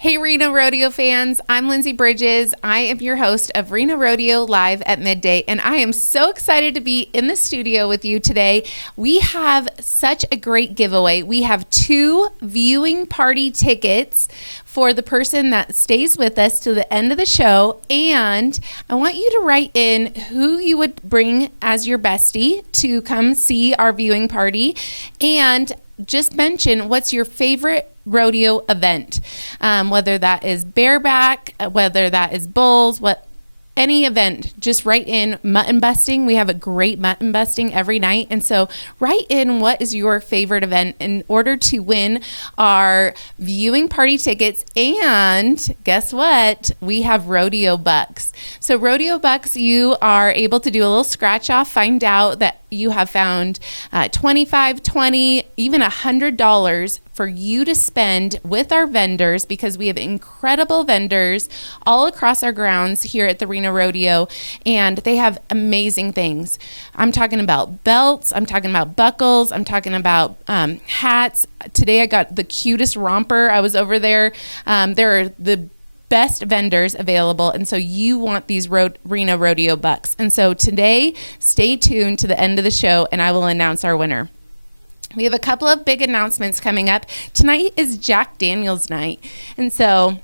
Hey Reno Rodeo fans, I'm Lindsay Bridges. I am your host of Reno Rodeo Live at Midday, and I am so excited to be in the studio with you today. We have such a great giveaway. We have 2 viewing party tickets for the person that stays with us to the end of the show, and I want you to write in who you would bring as your bestie to come see our viewing party, and just mention what's your favorite rodeo event, whether that is bareback, whether that is bulls, any event. Just write in mutton busting. We have a great mutton busting every night, and so write in what is your favorite event in order to win our viewing party tickets. And guess what? We have rodeo bucks. So rodeo bucks, you are able to do a little scratch off, find out that you have found $25, $20, even $100 for you to spend with our vendors, because we have incredible vendors all across our grounds here at the Reno Rodeo, and they have amazing things. I'm talking about belts, I'm talking about buckles, I'm talking about hats. Today I got the cutest romper. I was over there. There are the best vendors available, and so you want these Reno Rodeo bucks. And so today, stay tuned to the end of the show, and I will announce our winner. We have a couple of big announcements coming up. Tonight is Jack Daniel's night, and so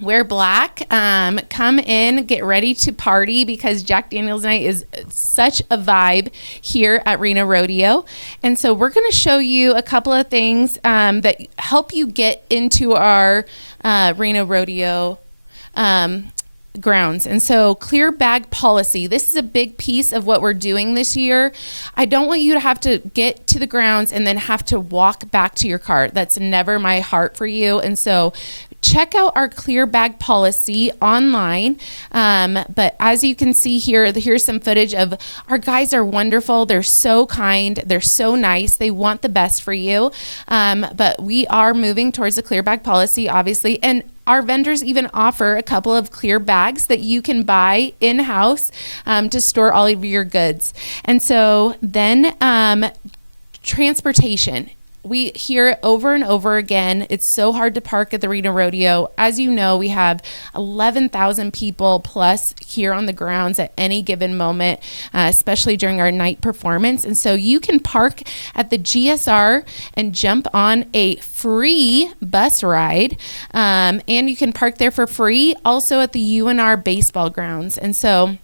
wear black. Come in, get ready to party, because Jack Daniel's night is such a vibe here at Reno Rodeo. And so we're going to show you a couple of things that help you get into our Reno Rodeo grounds. And so clear bag policy. This is a big piece of what we're doing this year. I don't want you to have to get to the grounds and then have to walk back to your car. That's never my heart for you. And so check out our clear bag policy online. But as you can see here, here's some footage of our guys are wonderful. They're so kind. They're so nice. They want the best for you. But we are moving towards the clear bag policy, obviously. And our vendors even offer a couple of clear bags that you can buy in-house to store all of your goods. And so then transportation. We hear it over and over again. It's so hard to park at the Reno Rodeo. As you know, we have 11,000 people plus here on the grounds at any given moment, especially during our night performance. And so you can park at the GSR and jump on a free bus ride. And you can park there for free also at the UNR baseball grounds. And so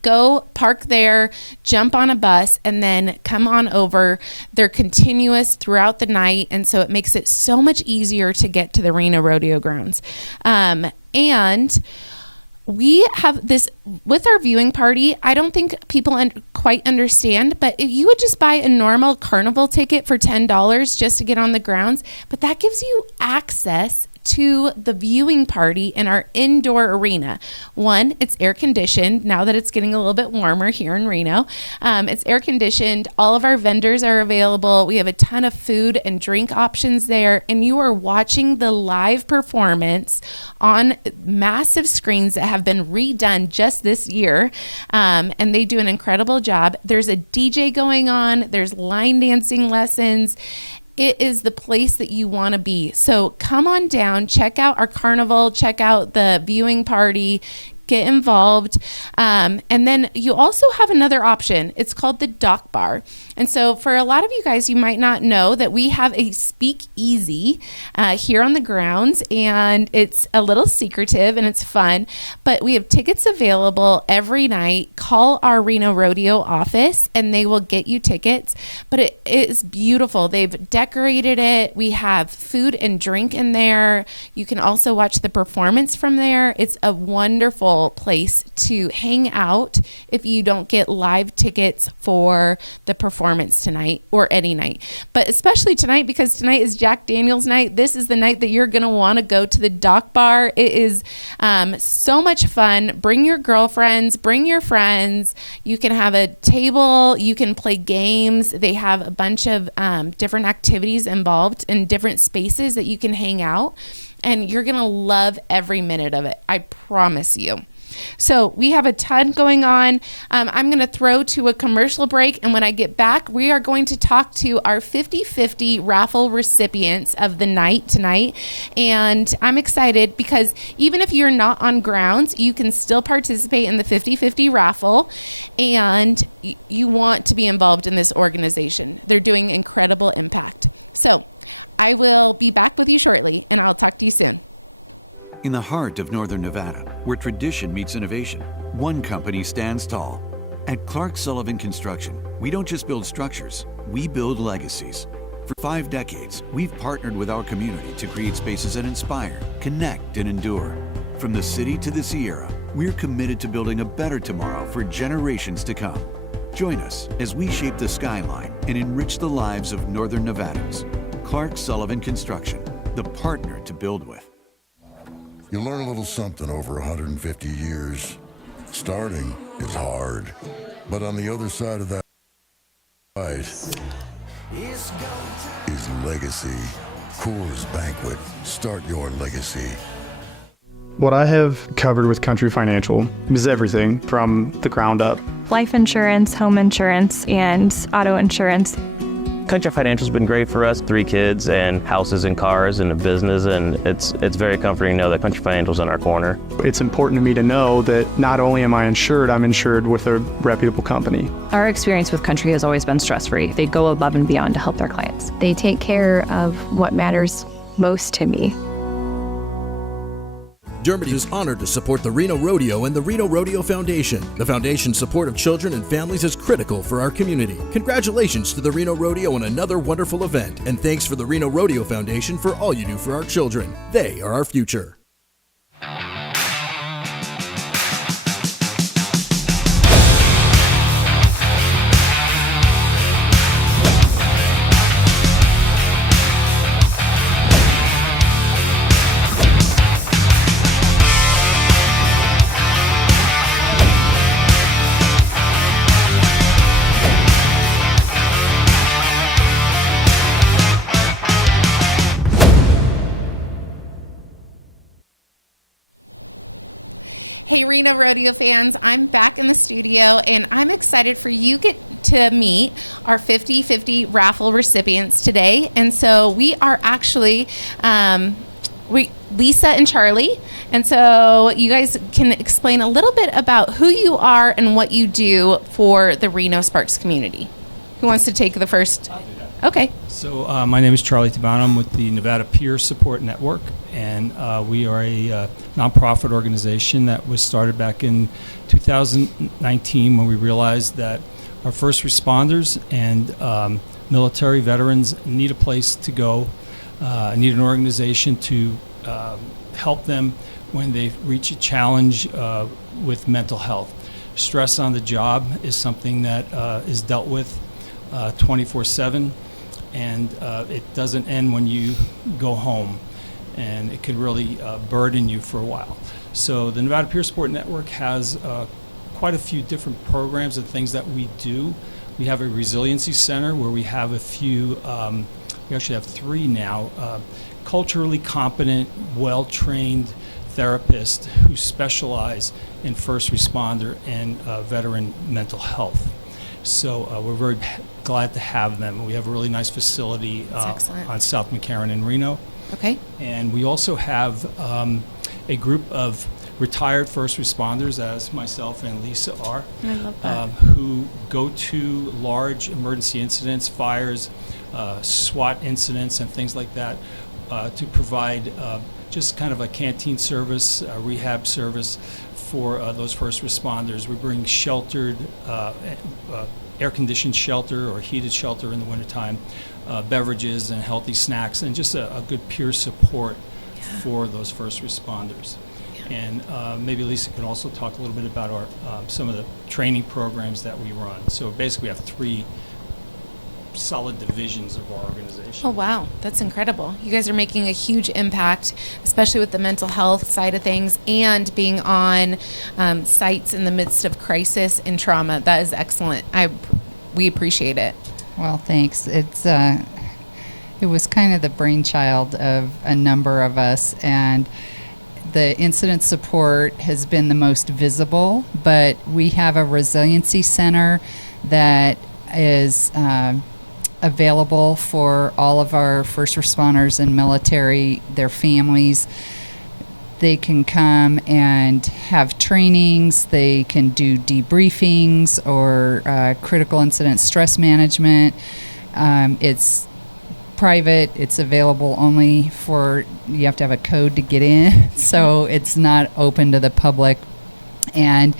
go park there, jump on a bus, and then come on over. They're continuous throughout the night, and so it makes it so much easier to get to the Reno Rodeo grounds. And we have this with our viewing party. I don't think people quite understand, but if you would just buy a normal carnival ticket for $10 just to get on the grounds, but that gives you access to the viewing party in our indoor arena. One, it's air conditioned now that it's getting a little bit warmer here in Reno. It's air conditioned. All of our vendors are available. We have a ton of food and drink options there, and you are watching the live performance on massive screens that have been redone just this year, and they do an incredible job. There's a DJ going on. There's line dancing lessons. It is the place that you want to be. So come on down, check out our carnival, check out the viewing party, get involved. And then you also have another option. It's called the Dock Bar. And so for a lot of you guys, you might not know that we have a speakeasy here on the grounds, and it's a little secretive and it's fun, but we have tickets available every night. Call our Reno Rodeo office and they will get you tickets, but it is beautiful. They've decorated it. We have food and drink in there. You can also watch the performance from there. It's a wonderful place to hang out if you don't get live tickets for the performance tonight or any night, but especially tonight, because tonight is Jack Daniel's night. This is the night that you're going to want to go to the Dock Bar. It is so much fun. Bring your girlfriends, bring your friends. You can have a table, you can play games. They have a bunch of different activities involved in different spaces that you can hang out, and you're going to love every minute of it. I promise you. So we have a ton going on. I'm going to throw to a commercial break. And when I get back, we are going to talk to our 50/50 raffle recipients of the night tonight. And I'm excited because even if you're not on grounds, you can still participate in the 50/50 raffle. And you want to be involved in this organization. They're doing incredible impact. So I will be back with you shortly, and I'll talk to you soon. In the heart of Northern Nevada, where tradition meets innovation, one company stands tall. At Clark Sullivan Construction, we don't just build structures, we build legacies. For 5 decades, we've partnered with our community to create spaces that inspire, connect, and endure. From the city to the Sierra, we're committed to building a better tomorrow for generations to come. Join us as we shape the skyline and enrich the lives of Northern Nevadans. Clark Sullivan Construction, the partner to build with. You learn a little something over 150 years. Starting is hard, but on the other side of that fight is legacy. Coors Banquet. Start your legacy. What I have covered with Country Financial is everything from the ground up. Life insurance, home insurance, and auto insurance. Country Financial's been great for us. 3 kids and houses and cars and a business, and it's very comforting to know that Country Financial's in our corner. It's important to me to know that not only am I insured, I'm insured with a reputable company. Our experience with Country has always been stress-free. They go above and beyond to help their clients. They take care of what matters most to me. Dermot is honored to support the Reno Rodeo and the Reno Rodeo Foundation. The foundation's support of children and families is critical for our community. Congratulations to the Reno Rodeo on another wonderful event, and thanks for the Reno Rodeo Foundation for all you do for our children. They are our future. Hey, Reno Rodeo fans, I'm back in the studio, and I'm excited for you get to meet our 50/50 raffle recipients today. And so we are actually Lisa and Charlie. And so you guys can explain a little bit about who you are and what you do for the Reno Sparks community. Who wants to take the first? Okay. So my name is Charlie Tabano. I'm with the Nevada Peer Support Network, and we are a nonprofit organization that was started back in 2019 when we realized that our first responders and military veterans need a place to go, need an organization to help them when they reach a challenge with mental health. Stress on the job is something that is dealt with 24/7. And it doesn't end when you go home, and it could really burden you for a while. So the Nevada Peer Support Network has quite a few different programs and things that we do. We have a resiliency center where we have a few, we actually have 3 now, culturally competent, well-trained therapists who specialize in first responder and veteran mental health. So we're very glad to have them. We have a really nice facility on South McCarran in Reno. Okay. And we also have a group of retired first responders, as myself and Lisa are, I love that. who go to large emergency incidents, fires, SWAT incidents, and things like that, to provide just kind of a canteen service, a rehab service for those first responders. We bring sheltered, air-conditioned shelter or heated shelter in the wintertime, beverages and healthy snacks, and just a good peer support for those first responders. And maybe Lisa could also talk a little bit about our some of the training programs that we run. So basically we have 3 solid divisions of our organization. Oh, wow. That's incredible. You guys are making a huge impact, especially with the mental health side of things and being on sites in the midst of crisis and trauma. That is excellent. We appreciate it. Well, thanks. It was kind of the brainchild of a number of us, and the incident support has been the most visible, but we have a resiliency center that is available for all of our first responders and military, their families. They can come and have trainings. They can do debriefings or critical incident stress management. It's private. It's available only for, you have to have a code to get in, so it's not open to the public. And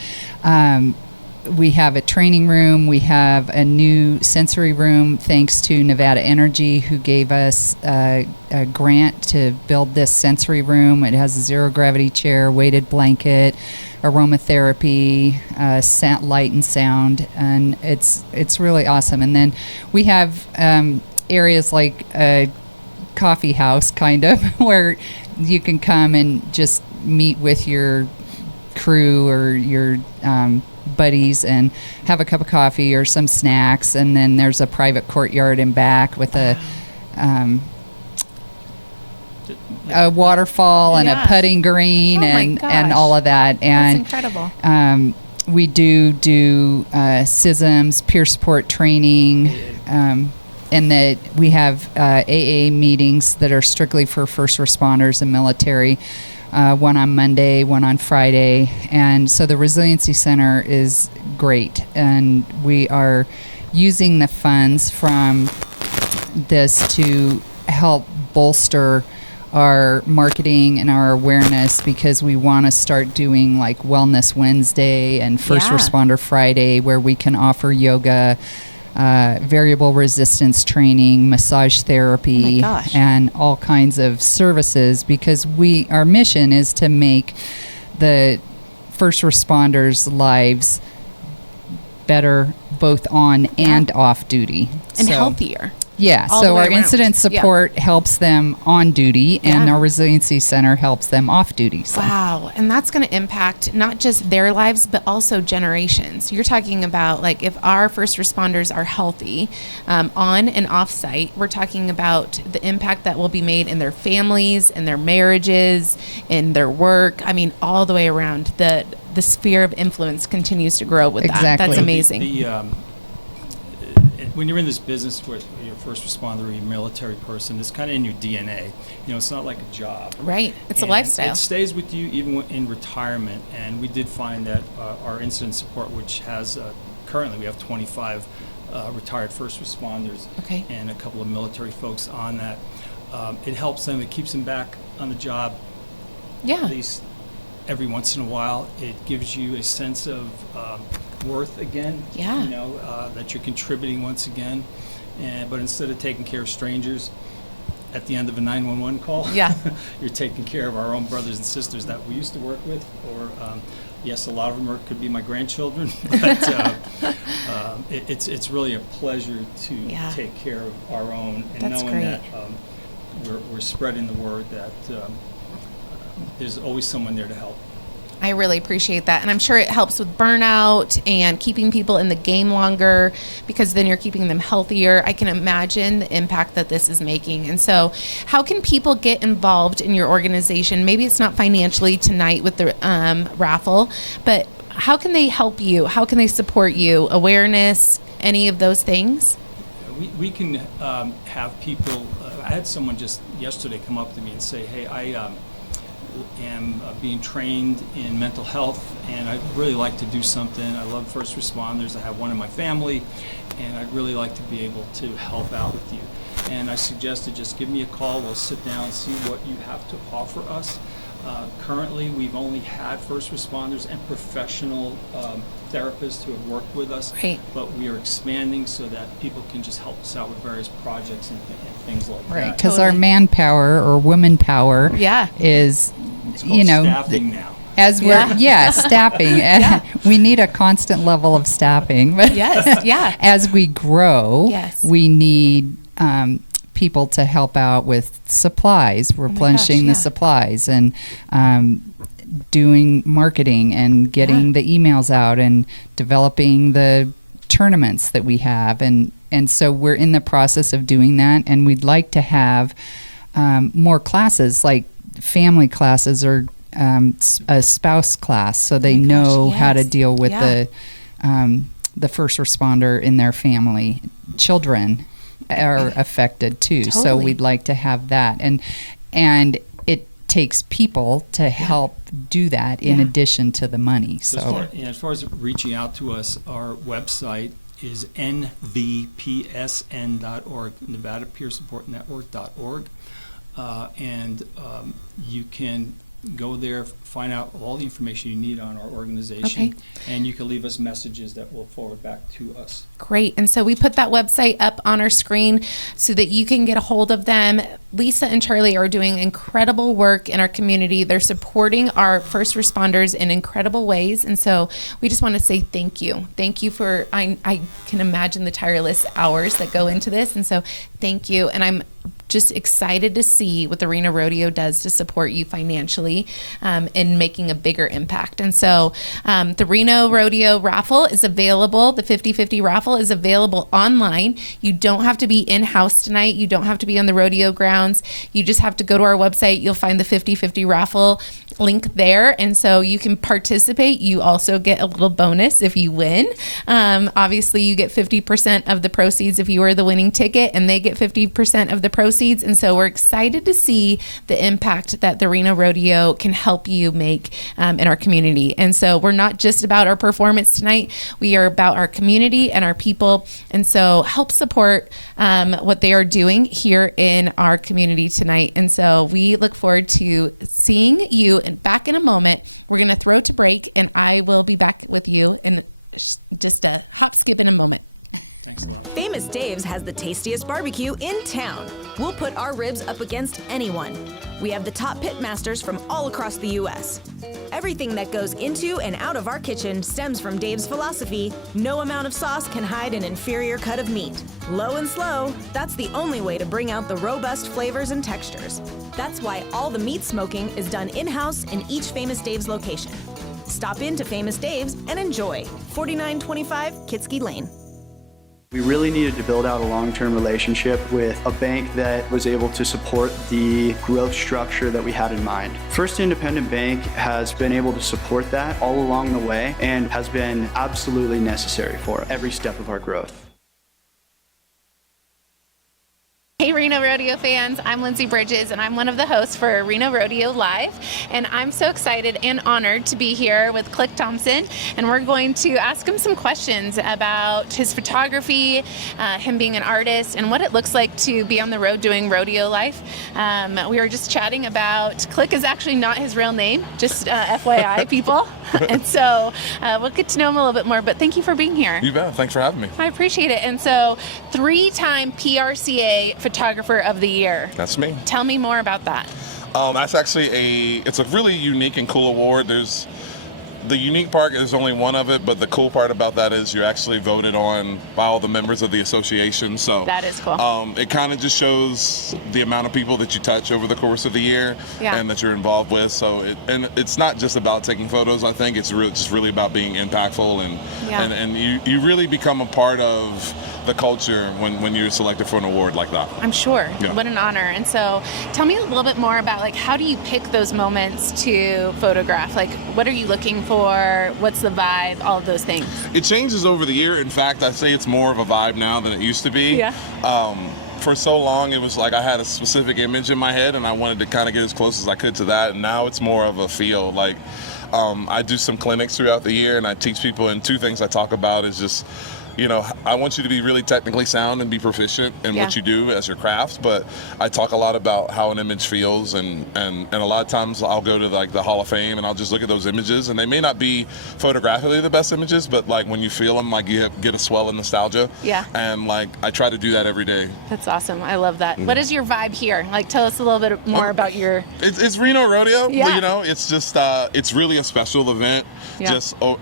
we have a training room. We have a new sensory room thanks to Nevada Energy, who gave us a grant to build this sensory room. It has a zero gravity chair, weighted blanket, aromatherapy, light and sound, and it's really awesome. And then we have areas like a coffee house, kind of, where you can come and just meet with your crew or your buddies and have a cup of coffee or some snacks. And then there's a private courtyard in back with a waterfall and a putting green and all of that. And that's incredible. We do SISMs, peer support training, and that we have AA meetings that are strictly for first responders and military. One on Monday, one on Friday. And so the Resiliency Center is great. And we are using the funds from this to help bolster our marketing and our awareness, because we want to start doing like Wellness Wednesday and First Responder Friday, where we can offer yoga, variable resistance training, massage therapy, and all kinds of services, because our mission is to make the first responders' lives better both on and off duty. And healthier. Yeah, all so the way our around. incident support helps them on duty, and our resiliency center helps them off duty. So. Wow, and that's going to impact not just their lives, but also generations. You're talking about, like, if our first responders are healthy on and off site, we're talking about the impact that will be made in their families, in their marriages, in their work. I mean, all the way around. The sphere of influence continues to grow with that. That's amazing. When you're in this business where you're a first responder or you're a military person, it's kind of in your DNA. You know, it's not like a job. Right. It's a lifestyle. It stays with you even in retirement. And we did find that our incident support, which has currently we have 25 retired first responders and a couple of military folks on that. It helps them. It keeps them back on the job. Yeah. At least every once in a while. It gives you a sense of worth again. Yeah. You know, that you're contributing once again. But instead of taking care of strangers at the end of a 911 call, you're taking care of our own brothers and sisters that we used to work with. Or, yes, a lot of them could be my grandchildren. But it's really a pleasure to take care of our own, and That's knowing great. that we're spreading the word that there's always someone there to help. I really appreciate that. And I'm sure it helps with burnout and keeping people in the game longer, because then you're keeping them healthier. I can imagine the impact that this is making. And so how can people get involved in your organization? Maybe it's not financially tonight with the raffle, but how can they help you? How can they support you? Awareness, any of those things? We can have people, I had someone just yesterday come up to me and say, hey, I am being trained in mental health, and I'd really like to do something. I love first responders. I have one in my family, and I'd really like to be able to help out with you. And I suggested just give me a call. We'll sit down and see what you have to offer us. Currently, we've only had first responders and professional therapists who have worked with us, but we are expanding so that people can just help us out with various projects and things like that. Right, because our manpower or woman power is, you know, staffing now. As we're staffing. We need a constant level of staffing. But as we grow, we need people to help out with supplies, replenishing the supplies, and doing marketing and getting the emails out and developing the tournaments that we have. And so we're in the process of doing that, and we'd like to have more classes, like family classes or a spouse class, so they know how to deal with the first responder in their family. Children are affected too, so we'd like to have that, and it takes people to help do that in addition to the money. So as far as reaching out to us, our website is nvpsn.org, Nevada Peer Support Network.org, and you can go there, find out all the information you need on our organization, and you can leave us messages that we'll forward back to us. Great. And so we put that website up on our screen so that you can get a hold of them. Lisa and Charlie are doing incredible work in our community. They're supporting our first responders in incredible ways. And so we just want to say thank you. Thank you for, I can imagine the tireless hours that go into this. And so thank you. And I'm just excited to see what the Reno Rodeo does to support you financially in making a bigger impact. And so the Reno Rodeo raffle is available. The 50-50 raffle is available online. You don't have to be in-house tonight. You don't have to be on the rodeo grounds. You just have to go to our website. You'll find the 50-50 raffle link there. And so you can participate. You also get a little bonus if you win. Obviously, you get 50% of the proceeds if you are the winning ticket, and they get 50% of the proceeds. And so we're excited to see the impact that the Reno Rodeo can help you make in our community. And so we're not just about our performance tonight. We are about our community and our people. And so help support what they are doing here in our community tonight. And so we look forward to seeing you back in a moment. We're going to throw to break, and I will be back with you in just a hop, skip in a moment. Thanks a lot. Famous Dave's has the tastiest barbecue in town. We'll put our ribs up against anyone. We have the top pit masters from all across the U.S. Everything that goes into and out of our kitchen stems from Dave's philosophy: no amount of sauce can hide an inferior cut of meat. Low and slow, that's the only way to bring out the robust flavors and textures. That's why all the meat smoking is done in-house in each Famous Dave's location. Stop into Famous Dave's and enjoy. 4925 Kitski Lane. We really needed to build out a long-term relationship with a bank that was able to support the growth structure that we had in mind. First Independent Bank has been able to support that all along the way and has been absolutely necessary for every step of our growth. Hey Reno Rodeo fans, I'm Lindsay Bridges, and I'm one of the hosts for Reno Rodeo Live, and I'm so excited and honored to be here with Click Thompson, and we're going to ask him some questions about his photography, him being an artist, and what it looks like to be on the road doing rodeo life. We were just chatting about, Click is actually not his real name, just FYI people, and so we'll get to know him a little bit more, but thank you for being here. You bet, thanks for having me. I appreciate it. And so 3-time PRCA Photographer of the Year. That's me. Tell me more about that. That's actually it's a really unique and cool award. The unique part is only one of it, but the cool part about that is you're actually voted on by all the members of the association. So that is cool. It kind of just shows the amount of people that you touch over the course of the year and that you're involved with. So it's not just about taking photos. I think it's just really about being impactful and you really become a part of the culture when you're selected for an award like that. I'm sure. Yeah. What an honor. And so tell me a little bit more about, like, how do you pick those moments to photograph? Like, what are you looking for? What's the vibe? All of those things. It changes over the year. In fact, I say it's more of a vibe now than it used to be. Yeah. For so long, it was like I had a specific image in my head, and I wanted to kind of get as close as I could to that. And now it's more of a feel. Like, I do some clinics throughout the year, and I teach people, and two things I talk about is just, I want you to be really technically sound and be proficient in what you do as your craft, but I talk a lot about how an image feels, and a lot of times I'll go to like the Hall of Fame and I'll just look at those images, and they may not be photographically the best images, but like when you feel them, like you get a swell in nostalgia. Yeah. And like I try to do that every day. That's awesome. I love that. What is your vibe here? Like, tell us a little bit more about your... It's Reno Rodeo. Yeah. It's just, it's really a special event,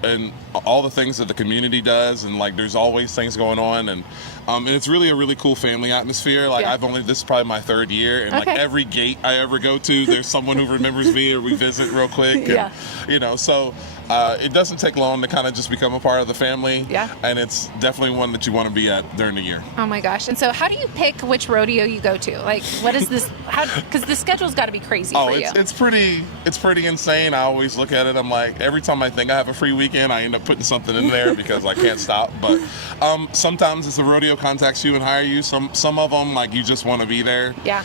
and all the things that the community does, and like there's always things going on, and it's really a really cool family atmosphere. Like this is probably my 3rd year, and like every gate I ever go to, there's someone who remembers me, or we visit real quick, and so it doesn't take long to kind of just become a part of the family, and it's definitely one that you want to be at during the year. Oh my gosh, gosh. And so how do you pick which rodeo you go to? Like, what is this? Because the schedule's got to be crazy. Oh, it's pretty insane. I always look at it. I'm like, every time I think I have a free weekend, I end up putting something in there because I can't stop. But sometimes it's a rodeo contacts you and hire you. Some of them, like, you just want to be there. Yeah.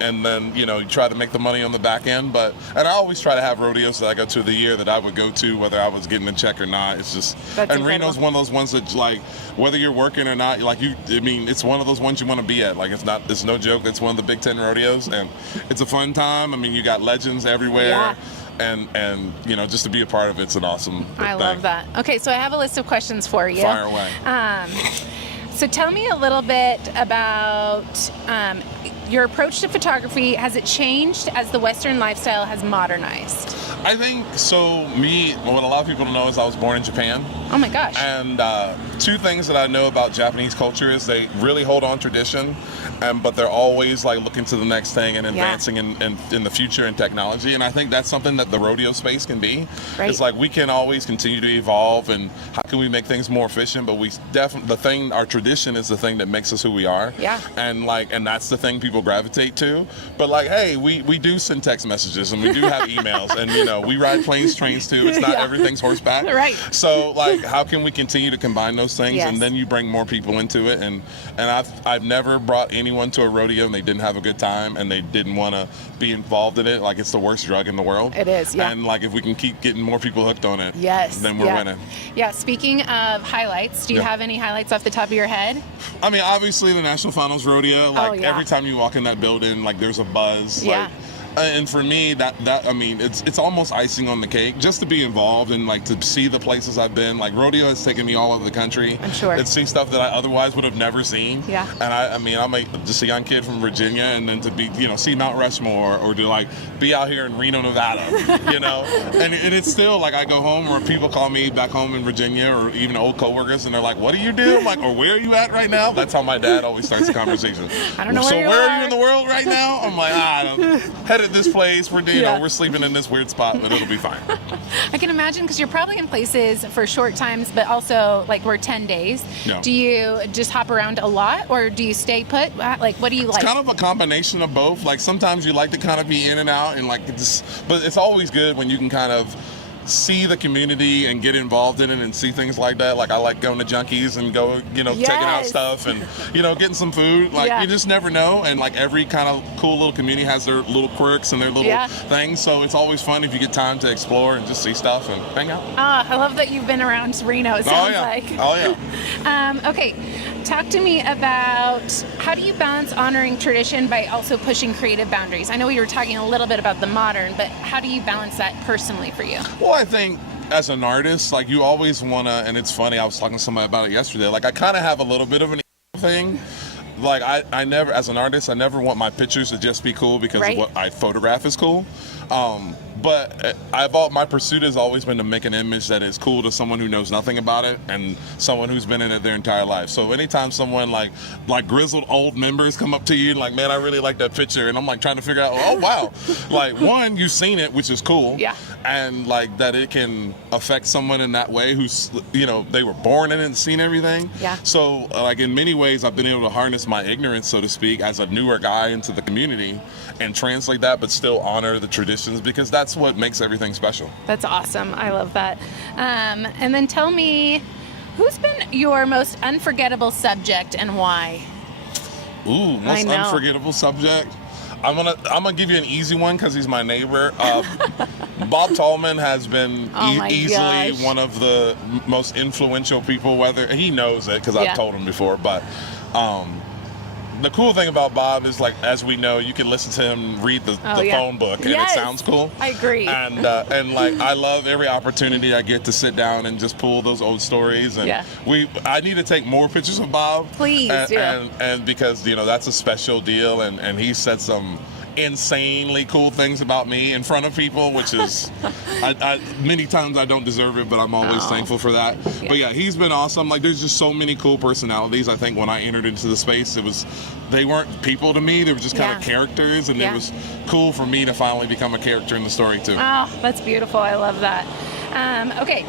And then, you know, you try to make the money on the back end. And I always try to have rodeos that I go to the year that I would go to, whether I was getting a check or not. It's just, and Reno's one of those ones that, like, whether you're working or not, like, it's one of those ones you want to be at. Like, it's no joke. That's one of the Big Ten rodeos, and it's a fun time. I mean, you got legends everywhere, and you know, just to be a part of it's an awesome thing. Love that. Okay, so I have a list of questions for you. Fire away. So tell me a little bit about your approach to photography. Has it changed as the Western lifestyle has modernized? I think so. What a lot of people don't know is I was born in Japan. Oh my gosh. And two things that I know about Japanese culture is they really hold on tradition, but they're always like looking to the next thing and advancing in the future and technology. And I think that's something that the rodeo space can be. It's like we can always continue to evolve, and how can we make things more efficient? But our tradition is the thing that makes us who we are. Yeah. And that's the thing people gravitate to. But like, hey, we do send text messages and we do have emails, and you know, we ride planes, trains too. It's not everything's horseback. Right. So like, how can we continue to combine those things, and then you bring more people into it? And I've never brought anyone to a rodeo and they didn't have a good time and they didn't want to be involved in it. Like, it's the worst drug in the world. It is. And like, if we can keep getting more people hooked on it, then we're winning. Yeah, speaking of highlights, do you have any highlights off the top of your head? I mean, obviously the National Finals Rodeo, like every time you walk in that building, like there's a buzz, like, and for me, that I mean, it's almost icing on the cake just to be involved and like to see the places I've been. Like, rodeo has taken me all over the country to see stuff that I otherwise would have never seen. And I mean, I'm just a young kid from Virginia, and then to be, you know, see Mount Rushmore, or to like be out here in Reno, Nevada, you know, and it's still like I go home, or people call me back home in Virginia, or even old coworkers, and they're like, "What do you do?" I'm like, "Or where are you at right now?" That's how my dad always starts the conversation. So where are you in the world right now? I'm like, I'm headed this place. We're sleeping in this weird spot, but it'll be fine. I can imagine, because you're probably in places for short times, but also like we're 10 days. Yeah. Do you just hop around a lot, or do you stay put? Like, what do you like? It's kind of a combination of both. Like, sometimes you like to kind of be in and out, and like, but it's always good when you can kind of see the community and get involved in it and see things like that. Like, I like going to Junkies and go, you know, taking out stuff and, you know, getting some food. Like, you just never know. And like, every kind of cool little community has their little quirks and their little things. So it's always fun if you get time to explore and just see stuff and hang out. I love that you've been around Reno. Oh yeah. Okay, talk to me about, how do you balance honoring tradition by also pushing creative boundaries? I know we were talking a little bit about the modern, but how do you balance that personally for you? Well, I think as an artist, like, you always want to, and it's funny, I was talking to somebody about it yesterday, like, I kind of have a little bit of an thing. Like, I never, as an artist, I never want my pictures to just be cool because of what I photograph is cool. But my pursuit has always been to make an image that is cool to someone who knows nothing about it and someone who's been in it their entire life. So anytime someone like grizzled old members come up to you and like, "Man, I really like that picture," and I'm like trying to figure out, oh wow, like, one, you've seen it, which is cool, and like that it can affect someone in that way who's, you know, they were born in it and seen everything. So like, in many ways, I've been able to harness my ignorance, so to speak, as a newer guy into the community and translate that, but still honor the traditions, because that's what makes everything special. That's awesome. I love that. And then tell me, who's been your most unforgettable subject and why? Ooh, most unforgettable subject. I'm gonna give you an easy one because he's my neighbor. Bob Tallman has been easily one of the most influential people, whether he knows it because I've told him before, but the cool thing about Bob is, like, as we know, you can listen to him read the phone book and it sounds cool. I agree. And like, I love every opportunity I get to sit down and just pull those old stories. And I need to take more pictures of Bob. Please. And because, you know, that's a special deal. And he said some insanely cool things about me in front of people, which is, I many times I don't deserve it, but I'm always thankful for that. But yeah, he's been awesome. Like, there's just so many cool personalities. I think when I entered into the space, they weren't people to me, they were just kind of characters, and it was cool for me to finally become a character in the story too. That's beautiful. I love that. Okay,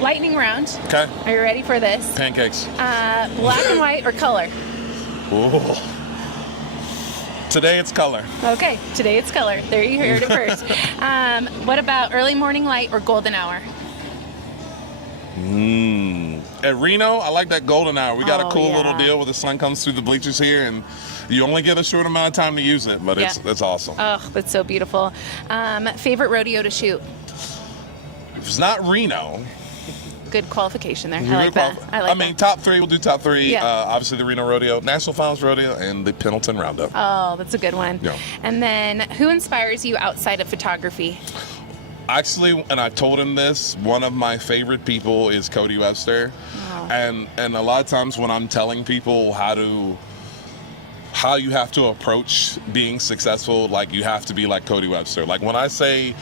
lightning round. Okay. Are you ready for this? Pancakes. Black and white or color? Ooh. Today it's color. Okay, today it's color. There you go. What about early morning light or golden hour? At Reno, I like that golden hour. We got a cool little deal where the sun comes through the bleachers here, and you only get a short amount of time to use it, but it's awesome. Oh, it's so beautiful. Favorite rodeo to shoot? If it's not Reno, Good qualification there. good I mean, top three, we'll do top three. Obviously, the Reno Rodeo, National Finals Rodeo, and the Pendleton Roundup. Oh, that's a good one. Yeah. And then, who inspires you outside of photography? Actually, and I've told him this, one of my favorite people is Cody Webster. And a lot of times when I'm telling people how you have to approach being successful, like you have to be like Cody Webster. Like when I say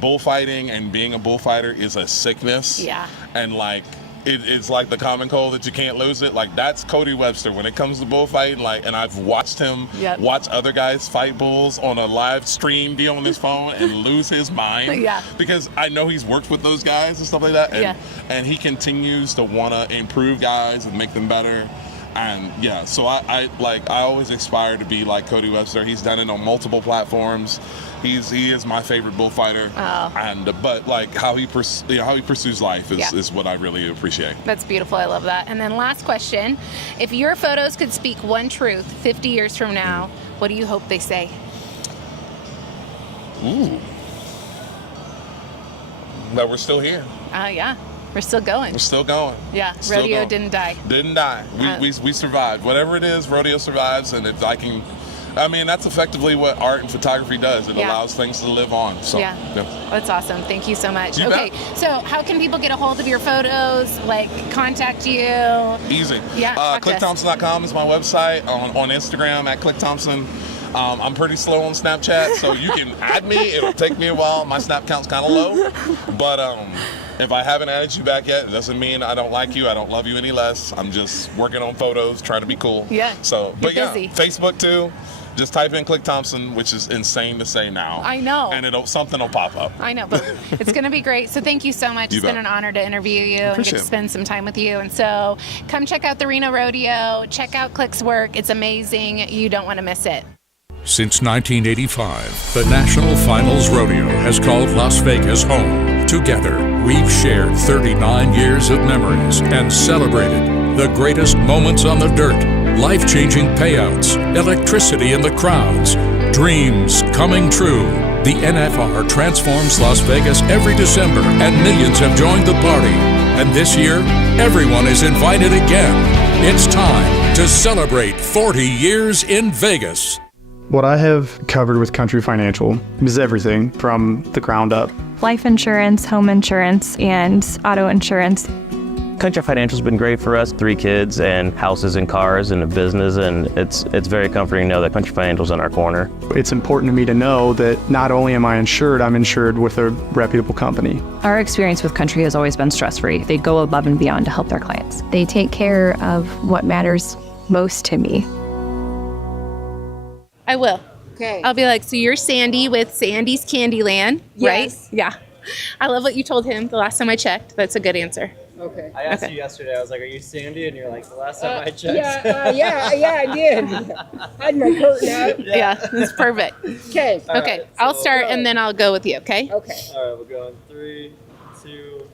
bullfighting and being a bullfighter is a sickness, and like it's like the common cold that you can't lose it. Like that's Cody Webster when it comes to bullfighting. Like, and I've watched him watch other guys fight bulls on a live stream deal on his phone and lose his mind. Because I know he's worked with those guys and stuff like that, and he continues to want to improve guys and make them better. And so I always aspire to be like Cody Webster. He's done it on multiple platforms. He is my favorite bullfighter, but like how he pursues life is what I really appreciate. That's beautiful. I love that. And then last question: if your photos could speak one truth 50 years from now, what do you hope they say? Ooh, that we're still here. Yeah. We're still going. We're still going. Yeah. Still rodeo going. Didn't die. We survived. Whatever it is, rodeo survives. And if I can, I mean, that's effectively what art and photography does. It allows things to live on. So, yeah. That's awesome. Thank you so much. You bet. So how can people get a hold of your photos, like contact you? Easy. Yeah. ClickThompson.com is my website. On Instagram at ClickThompson. I'm pretty slow on Snapchat, so you can add me. It'll take me a while. My Snap count's kind of low. But if I haven't added you back yet, it doesn't mean I don't like you. I don't love you any less. I'm just working on photos, trying to be cool. Yeah. So, but yeah, Facebook too. Just type in Click Thompson, which is insane to say now. I know. And something will pop up. I know. It's going to be great. So thank you so much. You it's bet. been an honor to interview you. I appreciate it. Spend some time with you. And so come check out the Reno Rodeo. Check out Click's work. It's amazing. You don't want to miss it. Since 1985, the National Finals Rodeo has called Las Vegas home. Together, we've shared 39 years of memories and celebrated the greatest moments on the dirt, life-changing payouts, electricity in the crowds, dreams coming true. The NFR transforms Las Vegas every December, and millions have joined the party. And this year, everyone is invited again. It's time to celebrate 40 years in Vegas. What I have covered with Country Financial is everything from the ground up. Life insurance, home insurance, and auto insurance. Country Financial's been great for us. 3 kids and houses and cars and a business, and it's very comforting to know that Country Financial's in our corner. It's important to me to know that not only am I insured, I'm insured with a reputable company. Our experience with Country has always been stress-free. They go above and beyond to help their clients. They take care of what matters most to me. I will. Okay. I'll be like, so you're Sandy with Sandy's Candyland, right? Yeah. I love what you told him the last time I checked. That's a good answer. Okay. I asked you yesterday, I was like, are you Sandy? And you're like, the last time I checked. Yeah, I did. I had my curtain out. Yeah, that's perfect. Okay. Okay, right, I'll so start and then I'll go with you, okay? Okay. All right, we'll go in 3, 2.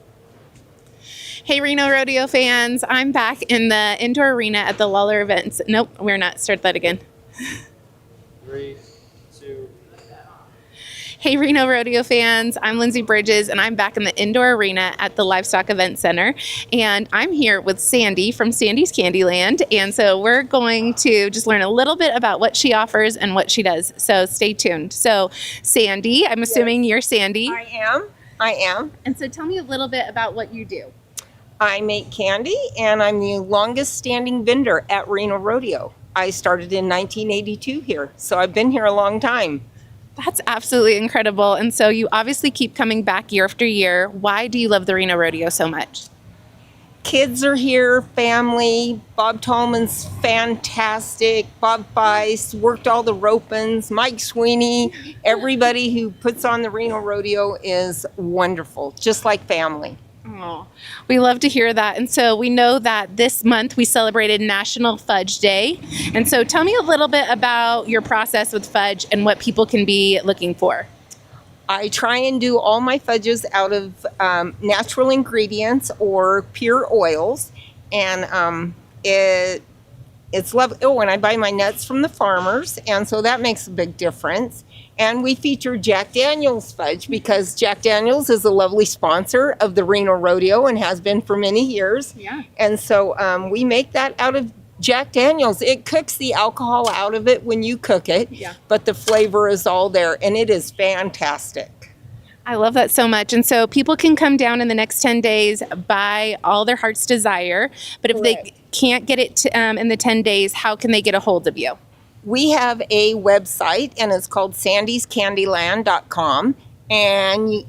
Hey, Reno Rodeo fans. I'm back in the indoor arena at the Lawler events. Nope, we're not. Start that again. 3, 2. Hey, Reno Rodeo fans, I'm Lindsay Bridges, and I'm back in the indoor arena at the Livestock Event Center. And I'm here with Sandy from Sandy's Candyland. And so we're going to just learn a little bit about what she offers and what she does. So stay tuned. So, Sandy, I'm assuming you're Sandy. I am. And so tell me a little bit about what you do. I make candy, and I'm the longest standing vendor at Reno Rodeo. I started in 1982 here, so I've been here a long time. That's absolutely incredible. And so you obviously keep coming back year after year. Why do you love the Reno Rodeo so much? Kids are here, family. Bob Tallman's fantastic. Bob Feist worked all the rope-ins. Mike Sweeney. Everybody who puts on the Reno Rodeo is wonderful, just like family. Oh, Oh, we love to hear that. And so we know that this month we celebrated National Fudge Day. And so tell me a little bit about your process with fudge and what people can be looking for. I try and do all my fudges out of natural ingredients or pure oils. And it's lovely. Oh, and I buy my nuts from the farmers. And so that makes a big difference. And we feature Jack Daniel's fudge because Jack Daniel's is a lovely sponsor of the Reno Rodeo and has been for many years. Yeah. And so we make that out of Jack Daniel's. It cooks the alcohol out of it when you cook it, but the flavor is all there, and it is fantastic. I love that so much. And so people can come down in the next 10 days, buy all their heart's desire. But if they can't get it in the 10 days, how can they get a hold of you? We have a website, and it's called sandyscandyland.com, and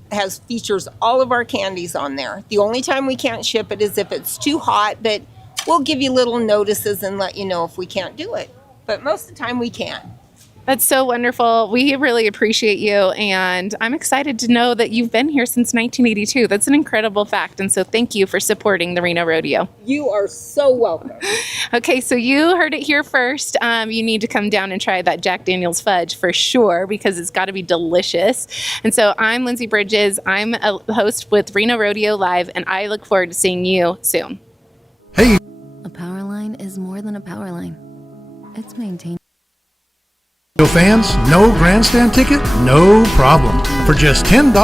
features all of our candies on there. The only time we can't ship it is if it's too hot, but we'll give you little notices and let you know if we can't do it. But most of the time we can. That's so wonderful. We really appreciate you, and I'm excited to know that you've been here since 1982. That's an incredible fact, and so thank you for supporting the Reno Rodeo. You are so welcome. Okay, so you heard it here first. You need to come down and try that Jack Daniel's fudge for sure because it's got to be delicious. And so I'm Lindsay Bridges. I'm a host with Reno Rodeo Live, and I look forward to seeing you soon. Hey! A power line is more than a power line. It's maintained. Fans, no grandstand ticket? No problem. For just $10,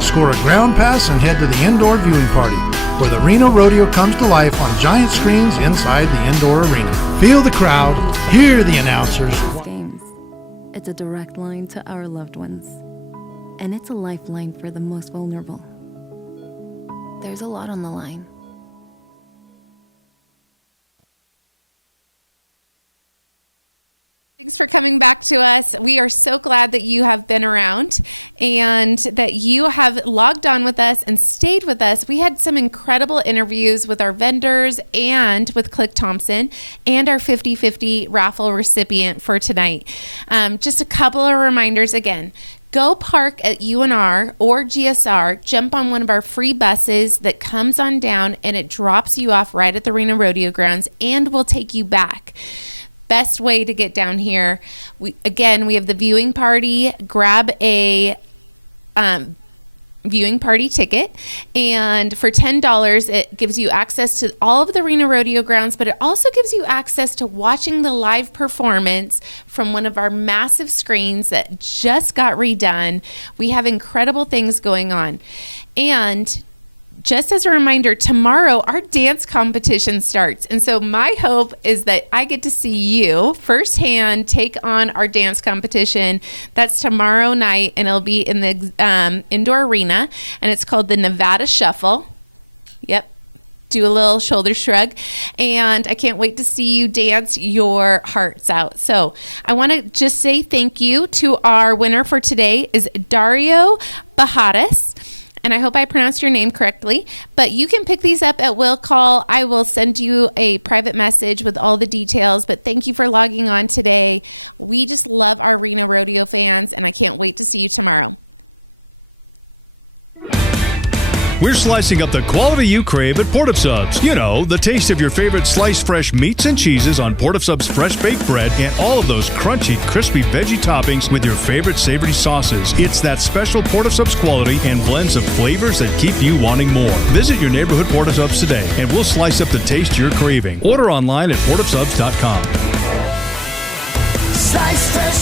score a ground pass and head to the indoor viewing party, where the Reno Rodeo comes to life on giant screens inside the indoor arena. Feel the crowd, hear the announcers. Games. It's a direct line to our loved ones, and it's a lifeline for the most vulnerable. There's a lot on the line. Thanks for coming back to us. We are so glad that you have been around and that you have logged on with us and stayed with us. We had some incredible interviews with our vendors and with Click Thompson and our 50/50 raffle recipient for tonight. Just a couple of reminders again. Go park at UNR or GSR, jump on one of our free buses that comes on down and it drops you off right at the Reno Rodeo grounds and will take you back. Best way to get down here. We have the viewing party. Grab a viewing party ticket, and for $10 it gives you access to all of the Reno Rodeo grounds, but it also gives you access to watching the live performance from one of our massive screens that just got redone. We have incredible things going on. And just as a reminder, tomorrow our dance competition starts. And so my hope is that I get to see you firsthand take on our dance competition. That's tomorrow night, and it'll be in the indoor arena, and it's called the Nevada Shuffle. Yep. Do a little shoulder shrug, and I can't wait to see you dance your hearts out. So I want to just say thank you to our winner for today is Dario Bajadas. And I hope I pronounced your name correctly, but you can pick these up at Will Call. I will send you a private message with all the details, but thank you for logging on today. We just love our Reno Rodeo fans, and I can't wait to see you tomorrow. We're slicing up the quality you crave at Port of Subs. You know, the taste of your favorite sliced fresh meats and cheeses on Port of Subs fresh baked bread and all of those crunchy, crispy veggie toppings with your favorite savory sauces. It's that special Port of Subs quality and blends of flavors that keep you wanting more. Visit your neighborhood Port of Subs today and we'll slice up the taste you're craving. Order online at portofsubs.com. Slice fresh